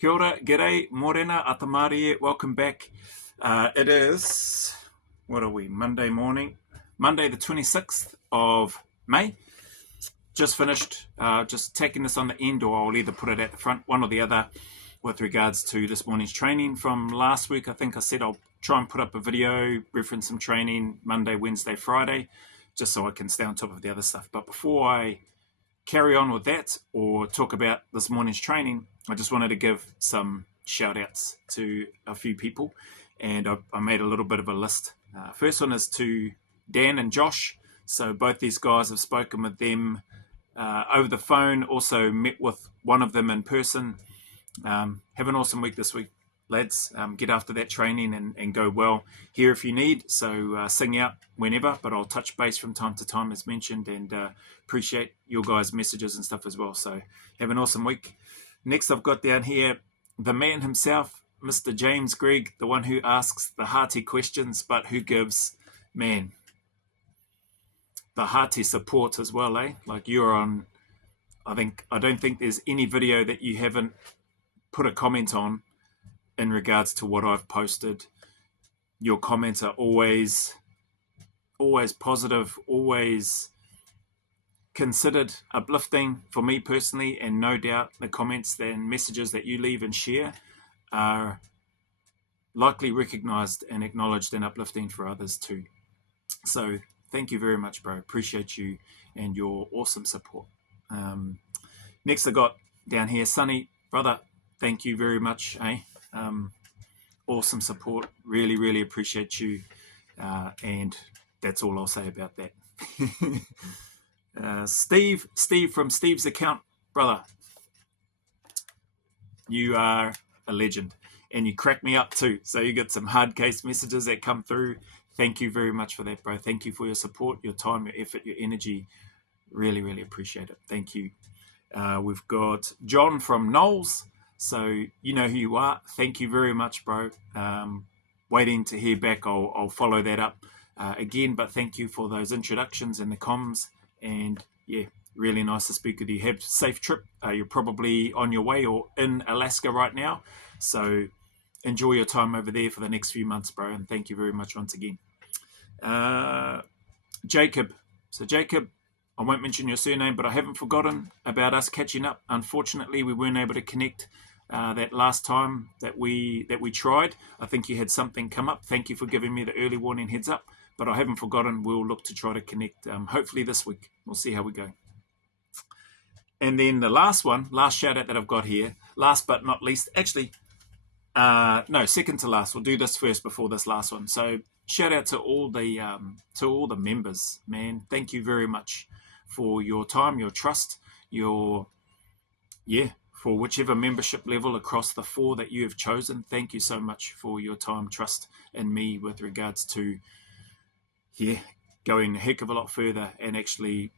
Kia ora, g'day, morena, atamari, welcome back. It is, what are we, Monday morning? Monday the 26th of May. Just finished, just taking this on the end, or I'll either put it at the front, one or the other, with regards to this morning's training from last week. I think I said I'll try and put up a video, reference some training Monday, Wednesday, Friday, just so I can stay on top of the other stuff. But before I carry on with that or talk about this morning's training, I just wanted to give some shout outs to a few people, and I made a little bit of a list. First one is to Dan and Josh. So both these guys, have spoken with them over the phone, also met with one of them in person. Have an awesome week this week, lads. Get after that training and go well. Here if you need, so sing out whenever, but I'll touch base from time to time as mentioned, and appreciate your guys' messages and stuff as well. So have an awesome week. Next I've got down here the man himself, Mr. James Gregg, the one who asks the hearty questions, but who gives, man, the hearty support as well, eh? Like you're on, I don't think there's any video that you haven't put a comment on in regards to what I've posted. Your comments are always positive, always considered uplifting for me personally, and no doubt the comments and messages that you leave and share are likely recognized and acknowledged and uplifting for others too. So thank you very much, bro. Appreciate you and your awesome support. Next I got down here, Sonny, brother, thank you very much, eh? Awesome support. Really appreciate you. And that's all I'll say about that. Steve from Steve's account, brother, you are a legend, and you crack me up too. So you get some hard case messages that come through. Thank you very much for that, bro. Thank you for your support, your time, your effort, your energy. Really appreciate it. Thank you. We've got John from NOLs. So you know who you are. Thank you very much, bro. Waiting to hear back. I'll follow that up again, but thank you for those introductions and the comms. And yeah, really nice to speak with you. Have a safe trip. You're probably on your way or in Alaska right now. So enjoy your time over there for the next few months, bro. And thank you very much once again. Jacob. So Jacob, I won't mention your surname, but I haven't forgotten about us catching up. Unfortunately, we weren't able to connect that last time that we tried. I think you had something come up. Thank you for giving me the early warning heads up, but I haven't forgotten. We'll look to try to connect hopefully this week. We'll see how we go. And then the last shout out that I've got here, last but not least, actually, no, second to last. We'll do this first before this last one. So shout out to all the members, man. Thank you very much for your time, your trust, for whichever membership level across the 4 that you have chosen. Thank you so much for your time, trust in me with regards to, going a heck of a lot further and actually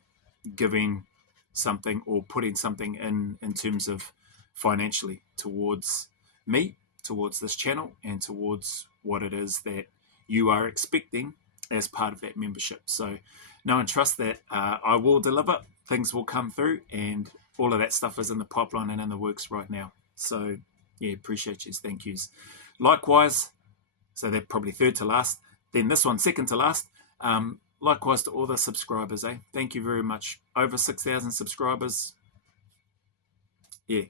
giving something or putting something in terms of financially towards me, towards this channel, and towards what it is that you are expecting as part of that membership. So know and trust that I will deliver, things will come through, and all of that stuff is in the pipeline and in the works right now. So yeah, appreciate you. Thank yous. Likewise, so they're probably third to last. Then this one, second to last. Likewise to all the subscribers, eh? Thank you very much. Over 6,000 subscribers. Yeah,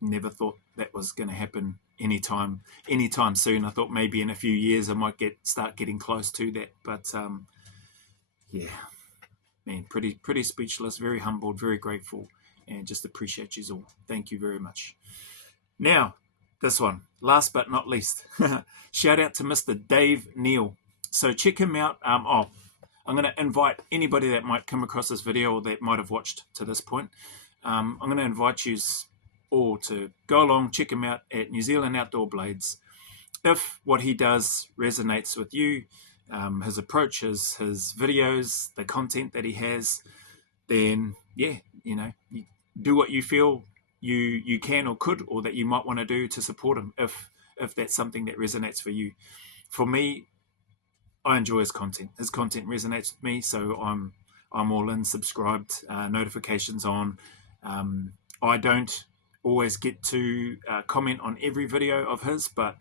never thought that was going to happen anytime soon. I thought maybe in a few years I might start getting close to that, but yeah, man, pretty speechless, very humbled, very grateful, and just appreciate you all. Thank you very much. Now, this one, last but not least, shout out to Mr. Dave Neal. So check him out. I'm going to invite anybody that might come across this video or that might have watched to this point. I'm going to invite you all to go along, check him out at New Zealand Outdoor Blades. If what he does resonates with you, his approach, his videos, the content that he has, then yeah, you do what you feel you can or could, or that you might want to do to support him if that's something that resonates for you. For me, I enjoy his content. His content resonates with me, so I'm all in, subscribed, notifications on. I don't always get to comment on every video of his, but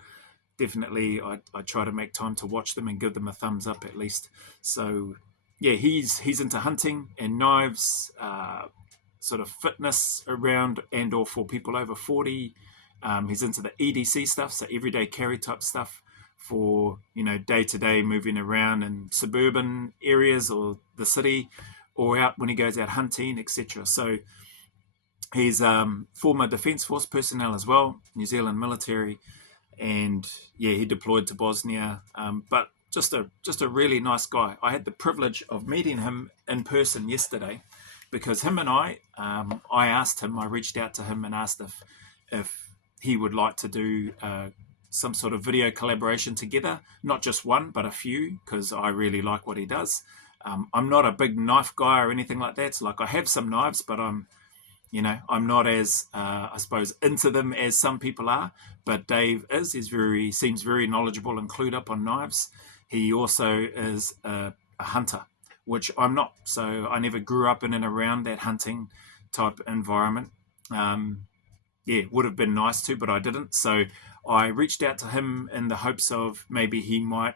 definitely I try to make time to watch them and give them a thumbs up at least. So yeah, he's into hunting and knives, sort of fitness around and or for people over 40. He's into the EDC stuff, so everyday carry type stuff for, you know, day-to-day moving around in suburban areas or the city, or out when he goes out hunting, etc. So he's former Defence Force personnel as well, New Zealand military, and yeah, he deployed to Bosnia, but just a really nice guy. I had the privilege of meeting him in person yesterday, because him and I reached out to him and asked if he would like to do some sort of video collaboration together, not just one, but a few, because I really like what he does. I'm not a big knife guy or anything like that. It's like I have some knives, but I'm not as, I suppose, into them as some people are. But Dave seems very knowledgeable and clued up on knives. He also is a hunter, which I'm not. So I never grew up in and around that hunting type environment. Would have been nice to, but I didn't. So I reached out to him in the hopes of maybe he might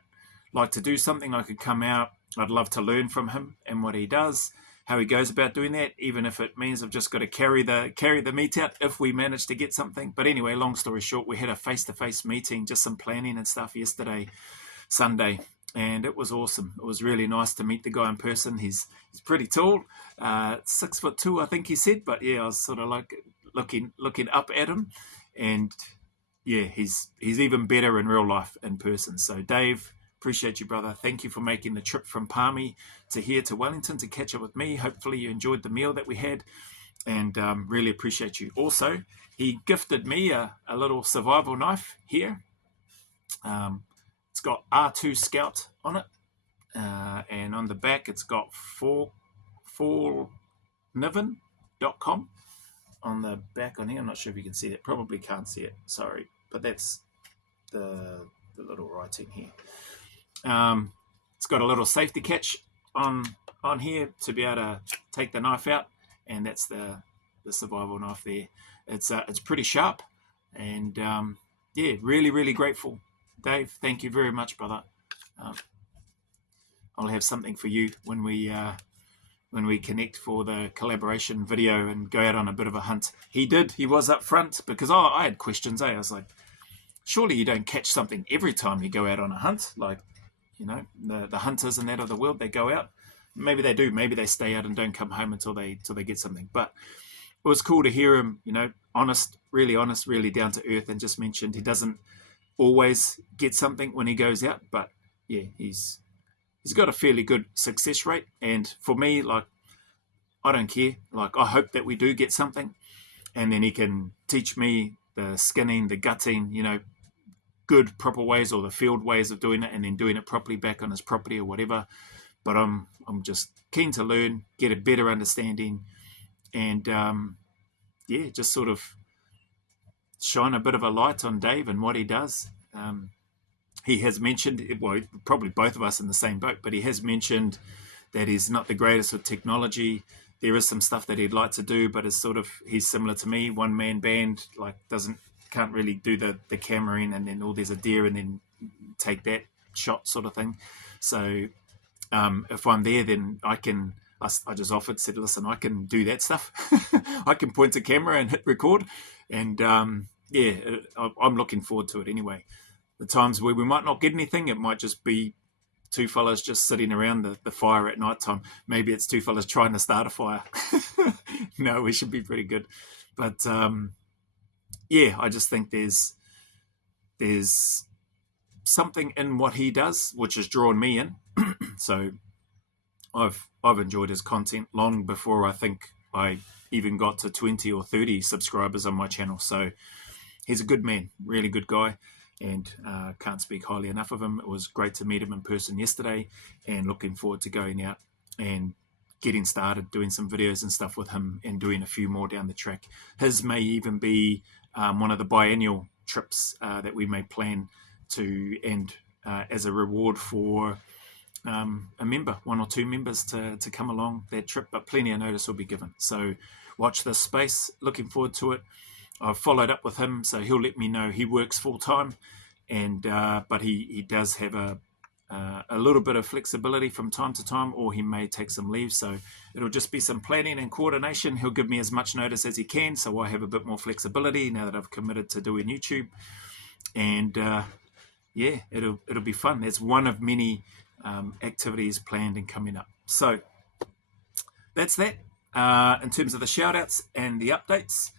like to do something. I could come out. I'd love to learn from him and what he does, how he goes about doing that, even if it means I've just got to carry the meat out if we manage to get something. But anyway, long story short, we had a face-to-face meeting, just some planning and stuff yesterday, Sunday, and it was awesome. It was really nice to meet the guy in person. He's pretty tall, 6'2", I think he said, but yeah, I was sort of like looking up at him, and yeah, he's even better in real life in person. So Dave, appreciate you, brother. Thank you for making the trip from Palmy to here to Wellington to catch up with me. Hopefully you enjoyed the meal that we had, and really appreciate you. Also, he gifted me a little survival knife here. It's got R2 Scout on it, and on the back it's got forniven.com on the back on here. I'm not sure if you can see that. Probably can't see it. Sorry, but that's the little writing here. It's got a little safety catch on here to be able to take the knife out, and that's the survival knife there. It's pretty sharp, and yeah, really grateful, Dave. Thank you very much, brother. I'll have something for you when we connect for the collaboration video and go out on a bit of a hunt. He was up front, because I had questions. I was like, surely you don't catch something every time you go out on a hunt, like, you know, the hunters and that of the world, they go out. Maybe they do. Maybe they stay out and don't come home until they get something. But it was cool to hear him, you know, honest, really down to earth, and just mentioned he doesn't always get something when he goes out. But yeah, he's got a fairly good success rate. And for me, like, I don't care. Like, I hope that we do get something, and then he can teach me the skinning, the gutting, you know, good proper ways, or the field ways of doing it, and then doing it properly back on his property or whatever. But I'm just keen to learn, get a better understanding, and yeah, just sort of shine a bit of a light on Dave and what he does. He has mentioned, well, probably both of us in the same boat, but he has mentioned that he's not the greatest with technology. There is some stuff that he'd like to do, but he's similar to me, one-man band, like can't really do the cameraing, and then there's a deer and then take that shot sort of thing. So if I'm there, then I just said, listen, I can do that stuff. I can point a camera and hit record, and yeah, I'm looking forward to it anyway. The times where we might not get anything, it might just be two fellas just sitting around the fire at night time. Maybe it's two fellas trying to start a fire. No, we should be pretty good. But yeah, I just think there's something in what he does which has drawn me in. So I've enjoyed his content long before I think I even got to 20 or 30 subscribers on my channel. So he's a good man, really good guy, and can't speak highly enough of him. It was great to meet him in person yesterday, and looking forward to going out and getting started doing some videos and stuff with him, and doing a few more down the track. His may even be one of the biennial trips that we may plan to end as a reward for a member, one or two members to come along that trip, but plenty of notice will be given. So watch this space. Looking forward to it. I've followed up with him, so he'll let me know. He works full time, and but he does have a little bit of flexibility from time to time, or he may take some leave. So it'll just be some planning and coordination. He'll give me as much notice as he can, so I have a bit more flexibility now that I've committed to doing YouTube. And yeah, it'll be fun. There's one of many activities planned and coming up. So that's that in terms of the shout outs and the updates.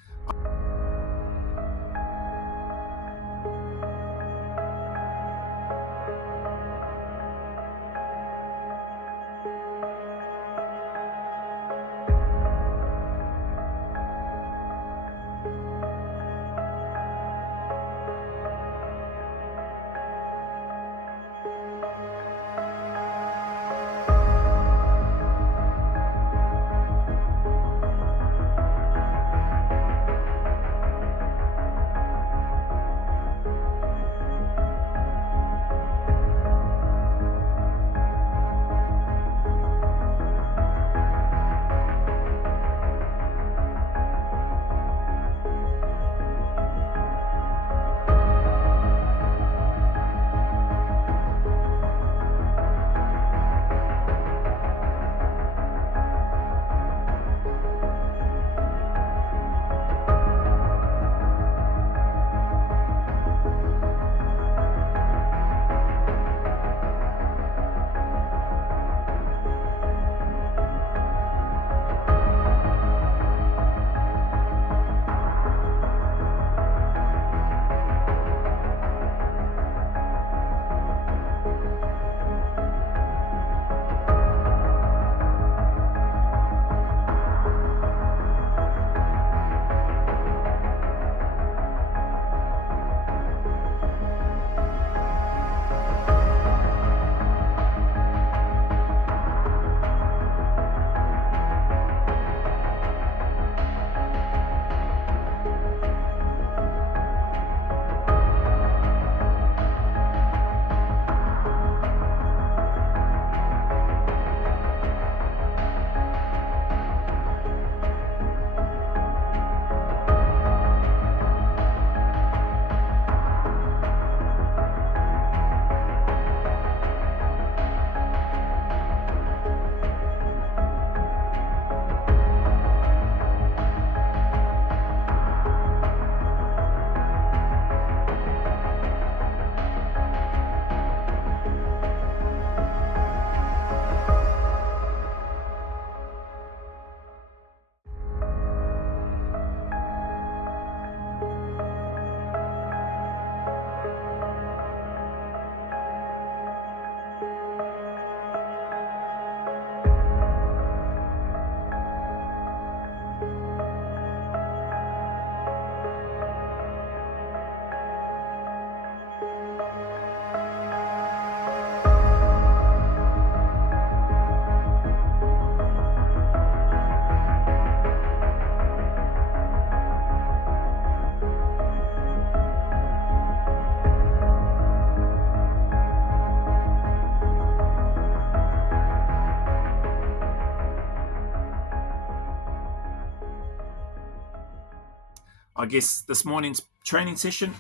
I guess this morning's training session,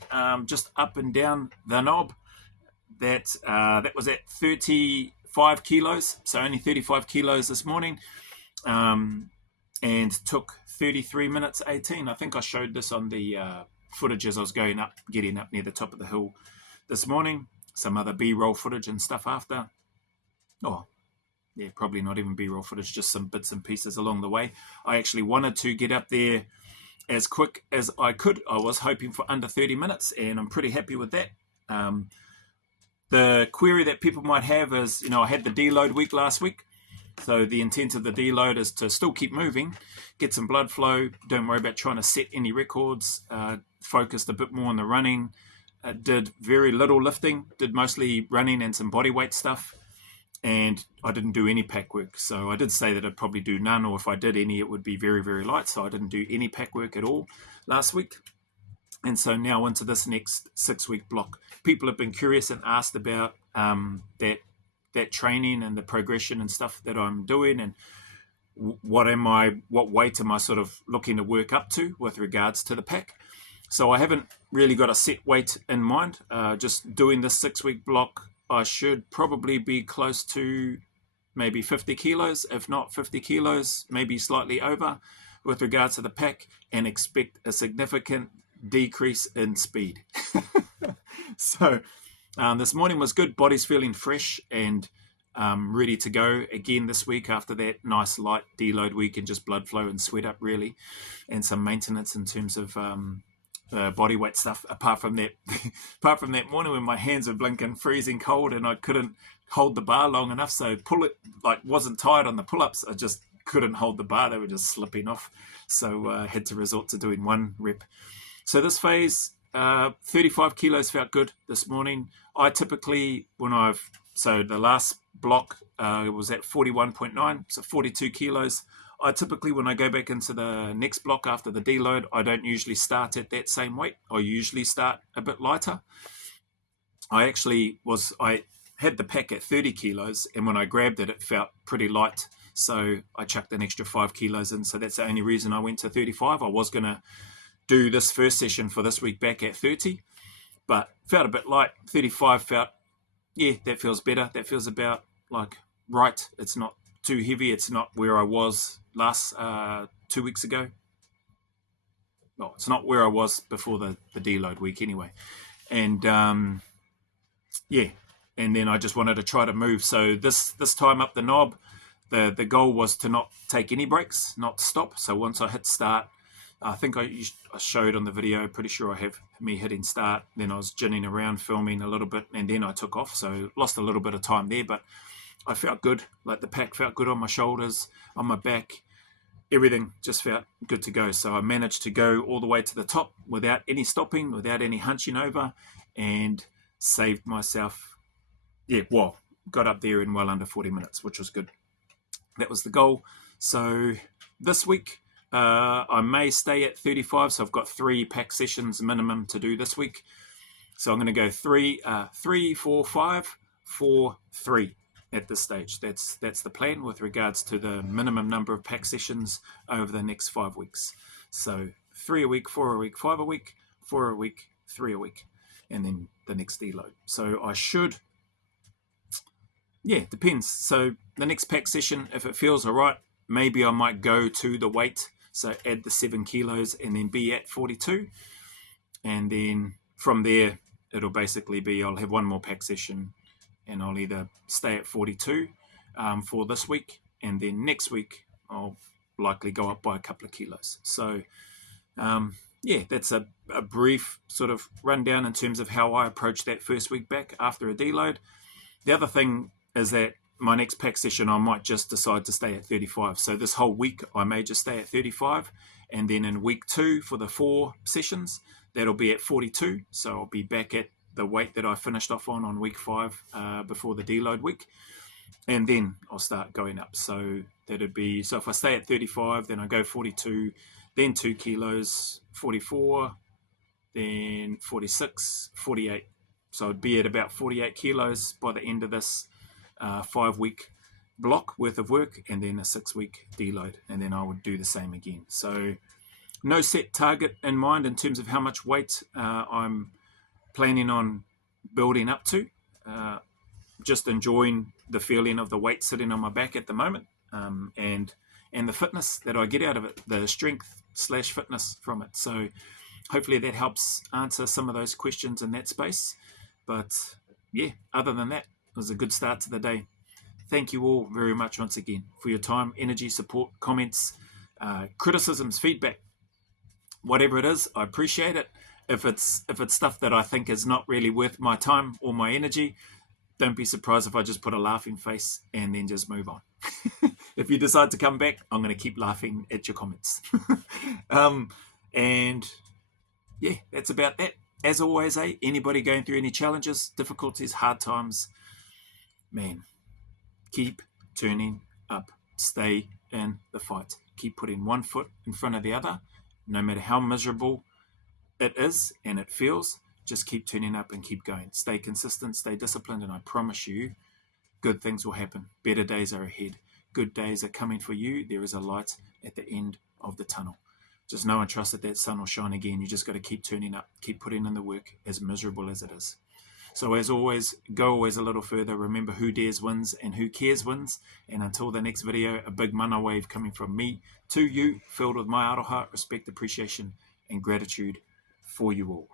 just up and down the knob, that was at 35 kilos, so only 35 kilos this morning, and took 33 minutes 18. I think I showed this on the footage as I was getting up near the top of the hill this morning. Some other B-roll footage and stuff after. Oh, yeah, probably not even B-roll footage, just some bits and pieces along the way. I actually wanted to get up there as quick as I could. I was hoping for under 30 minutes, and I'm pretty happy with that. The query that people might have is, I had the deload week last week. So the intent of the deload is to still keep moving, get some blood flow, don't worry about trying to set any records, focused a bit more on the running, did very little lifting, did mostly running and some body weight stuff. And I didn't do any pack work. So I did say that I'd probably do none, or if I did any, it would be very, very light. So I didn't do any pack work at all last week. And so now into this next 6-week block, people have been curious and asked about that training and the progression and stuff that I'm doing, and what weight am I sort of looking to work up to with regards to the pack. So I haven't really got a set weight in mind. Just doing this 6-week block, I should probably be close to maybe 50 kilos, if not 50 kilos, maybe slightly over with regards to the pack, and expect a significant decrease in speed. So this morning was good. Body's feeling fresh and ready to go again this week after that nice light deload week and just blood flow and sweat up really, and some maintenance in terms of body weight stuff. Apart from that morning when my hands were blinking freezing cold and I couldn't hold the bar long enough, so wasn't tired on the pull-ups. I just couldn't hold the bar; they were just slipping off. So I had to resort to doing 1 rep. So this phase, 35 kilos felt good this morning. I typically, the last block was at 41.9, so 42 kilos. I typically, when I go back into the next block after the deload, I don't usually start at that same weight. I usually start a bit lighter. I had the pack at 30 kilos, and when I grabbed it, it felt pretty light. So I chucked an extra 5 kilos in. So that's the only reason I went to 35. I was going to do this first session for this week back at 30, but felt a bit light. 35 felt, yeah, that feels better. That feels about like right. It's not too heavy. It's not where I was last 2 weeks ago. Well, it's not where I was before the deload week anyway. And yeah, and then I just wanted to try to move. So this time up the knob, the goal was to not take any breaks, not stop. So once I hit start, I think I showed on the video, pretty sure I have me hitting start. Then I was ginning around, filming a little bit, and then I took off. So lost a little bit of time there, but I felt good. Like the pack felt good on my shoulders, on my back. Everything just felt good to go. So I managed to go all the way to the top without any stopping, without any hunching over, and saved myself. Got up there in well under 40 minutes, which was good. That was the goal. So this week, I may stay at 35. So I've got 3 pack sessions minimum to do this week. So I'm going to go 3, 4, 5, 4, 3 at this stage. That's the plan with regards to the minimum number of pack sessions over the next 5 weeks. So 3 a week, 4 a week, 5 a week, 4 a week, 3 a week, and then the next deload. So I should, depends. So the next pack session, if it feels all right, maybe I might go to the weight. So add the 7 kilos and then be at 42. And then from there, it'll basically be, I'll have 1 more pack session and I'll either stay at 42 for this week. And then next week, I'll likely go up by a couple of kilos. So that's a brief sort of rundown in terms of how I approach that first week back after a deload. The other thing is that my next pack session, I might just decide to stay at 35. So this whole week, I may just stay at 35. And then in week 2 for the 4 sessions, that'll be at 42. So I'll be back at the weight that I finished off on week 5 before the deload week. And then I'll start going up. So that'd be, so if I stay at 35, then I go 42, then 2 kilos, 44, then 46, 48. So I'd be at about 48 kilos by the end of this 5-week block worth of work, and then a 6-week deload, and then I would do the same again. So no set target in mind in terms of how much weight I'm planning on building up to. Just enjoying the feeling of the weight sitting on my back at the moment, and the fitness that I get out of it, the strength/fitness from it. So hopefully that helps answer some of those questions in that space. But other than that, it was a good start to the day. Thank you all very much once again for your time, energy, support, comments, criticisms, feedback, whatever it is. I appreciate it. If it's stuff that I think is not really worth my time or my energy, don't be surprised if I just put a laughing face and then just move on. If you decide to come back, I'm going to keep laughing at your comments. And that's about that. As always, anybody going through any challenges, difficulties, hard times, man, keep turning up. Stay in the fight. Keep putting one foot in front of the other. No matter how miserable it is and it feels, just keep turning up and keep going. Stay consistent, stay disciplined, and I promise you, good things will happen. Better days are ahead. Good days are coming for you. There is a light at the end of the tunnel. just know and trust that that sun will shine again. You just got to keep turning up, keep putting in the work, as miserable as it is. So as always, go always a little further. Remember, who dares wins and who cares wins. And until the next video, a big mana wave coming from me to you, filled with my aroha, respect, appreciation, and gratitude for you all.